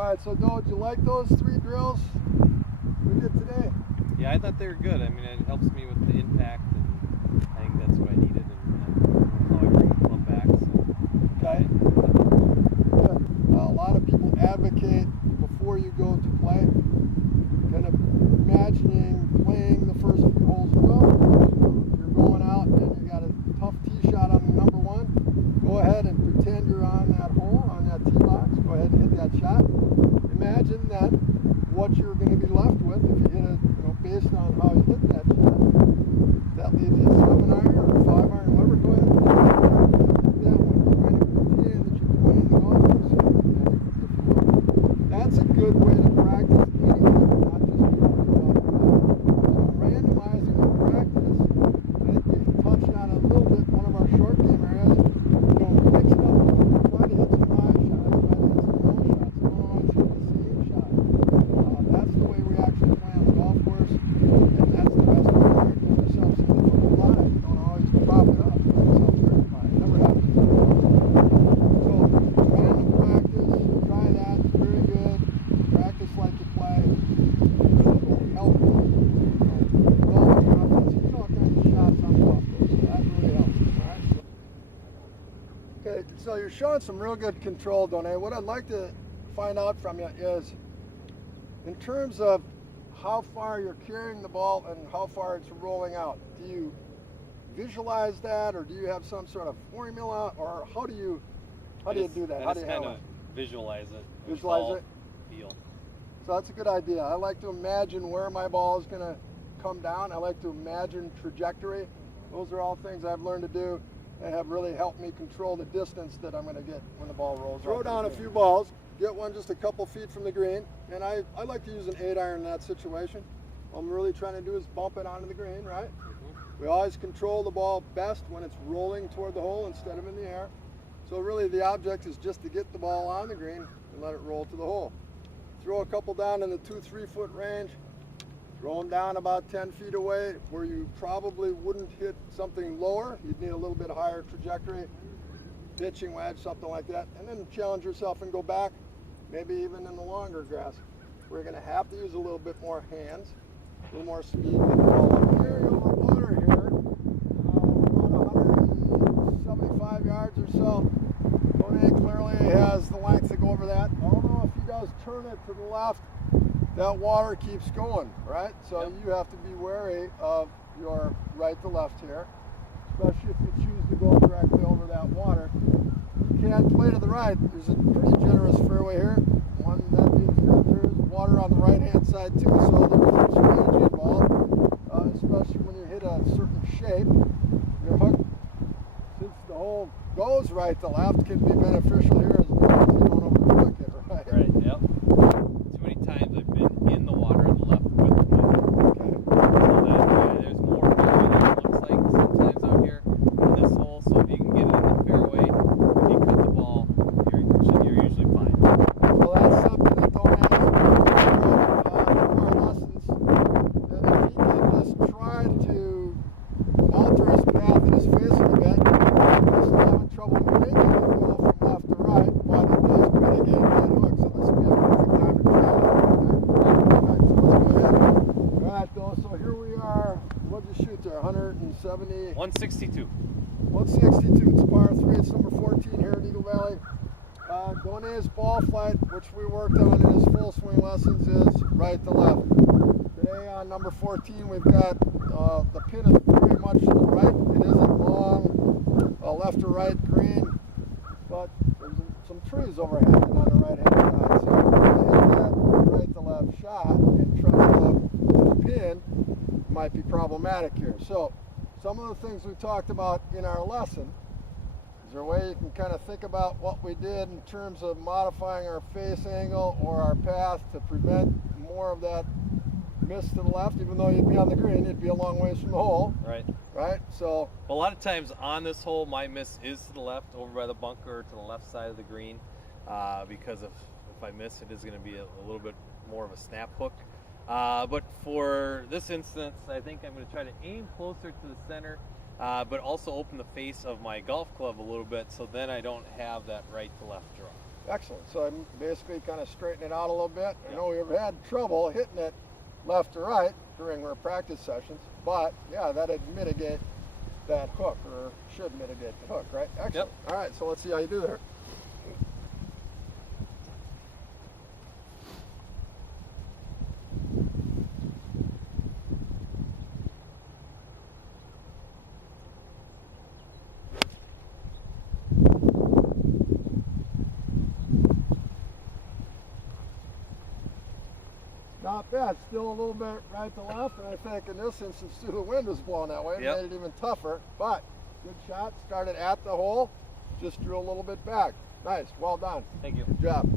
right, so Doe, did you like those 3 drills we did today? Yeah, I thought they were good. I mean, it helps me with the impact, and I think that's what I needed, and how I bring the club back. So, Okay. Good. A lot of people advocate before you go to play, kind of imagining playing the first few holes of golf. If you're going out and you got a tough tee shot on the number 1, go ahead and pretend you're on that hole, on that tee box. Go ahead and hit that shot. Imagine that what you're going to be left with if you hit it, based on how you hit that shot. If that leaves you a 7 iron or a 5 iron, whatever, go ahead and hit that one. Kind of pretend that you're playing the golf course, if you will. That's a good way to practice anything, not just golf. So randomizing the practice, I think we touched on it a little bit, one of our short game areas. Mix it up, try to hit some high shots, try to hit some low shots. Don't always hit the same shot. That's the way we actually play on the golf course, and that's the best way to give yourself some difficult lives. Don't always prop it up. Let yourself verify. It never happens. So random practice, try that. It's very good. Practice like you play. It will help you. Develop confidence. You get all kinds of shots on the golf course, so that really helps. All right. Okay, so you're showing some real good control, Donnie. What I'd like to find out from you is, in terms of how far you're carrying the ball and how far it's rolling out, do you visualize that, or do you have some sort of formula, or how do you do that? How do you handle it? Visualize it. Visualize it? Feel. So that's a good idea. I like to imagine where my ball is going to come down. I like to imagine trajectory. Those are all things I've learned to do that have really helped me control the distance that I'm going to get when the ball rolls. Throw down a few balls. Get one just a couple feet from the green, and I like to use an 8 iron in that situation. All I'm really trying to do is bump it onto the green, right? We always control the ball best when it's rolling toward the hole instead of in the air. So really the object is just to get the ball on the green and let it roll to the hole. Throw a couple down in the 2-3 foot range. Throw them down about 10 feet away where you probably wouldn't hit something lower. You'd need a little bit higher trajectory, pitching wedge, something like that, and then challenge yourself and go back. Maybe even in the longer grass. We're going to have to use a little bit more hands, a little more speed. Get the ball up in area over water here, about 175 yards or so. Donnie clearly has the length to go over that. Although if he does turn it to the left, that water keeps going, right? So you have to be wary of your right to left here, especially if you choose to go directly over that water. You can play to the right. There's a pretty generous fairway here. One that being said, there's water on the right-hand side too, so there's some strategy involved, especially when you hit a certain shape. Your hook, since the hole goes right to left, can be beneficial here as long as you don't overcook it, right? Right. Yep. Too many times I've been in the water on the left with the putt. Okay. So that there's more fairway than it looks like sometimes out here in this hole. So if you can get it in the fairway, if you cut the ball, you're usually fine. Well, that's something that Donnie has through our lessons. And if he can just try to alter his path and his facing a bit, he's still having trouble making it go from left to right, but it does mitigate that hook. So this would be a perfect time to try it out there. Alright, so let's go ahead. Alright, though, so here we are. What did you shoot there? 170? 162. 162. It's par 3. It's number 14 here at Eagle Valley. Donnie's ball flight, which we worked on in his full swing lessons, is right to left. Today on number 14, we've got the pin is very much to the right. It isn't long, left to right green, but there's some trees overhead and on the right-hand side. So if you hit that right to left shot and try to look to the pin, might be problematic here. So some of the things we talked about in our lesson. Is there a way you can kind of think about what we did in terms of modifying our face angle or our path to prevent more of that miss to the left? Even though you'd be on the green, you'd be a long ways from the hole. Right. Right? So A lot of times on this hole, my miss is to the left, over by the bunker, to the left side of the green, because if I miss, it is going to be a little bit more of a snap hook. But for this instance, I think I'm going to try to aim closer to the center, but also open the face of my golf club a little bit, so then I don't have that right to left draw. Excellent. So I'm basically kind of straighten it out a little bit. I Yeah. know we've had trouble hitting it left to right during our practice sessions, but yeah, that'd mitigate that hook, or should mitigate the hook, right? Excellent. All right, so let's see how you do there. Not bad. Still a little bit right to left, and I think in this instance too, the wind was blowing that way. It Yep. made it even tougher. But good shot. Started at the hole, just drew a little bit back. Nice. Well done. Thank you. Good job.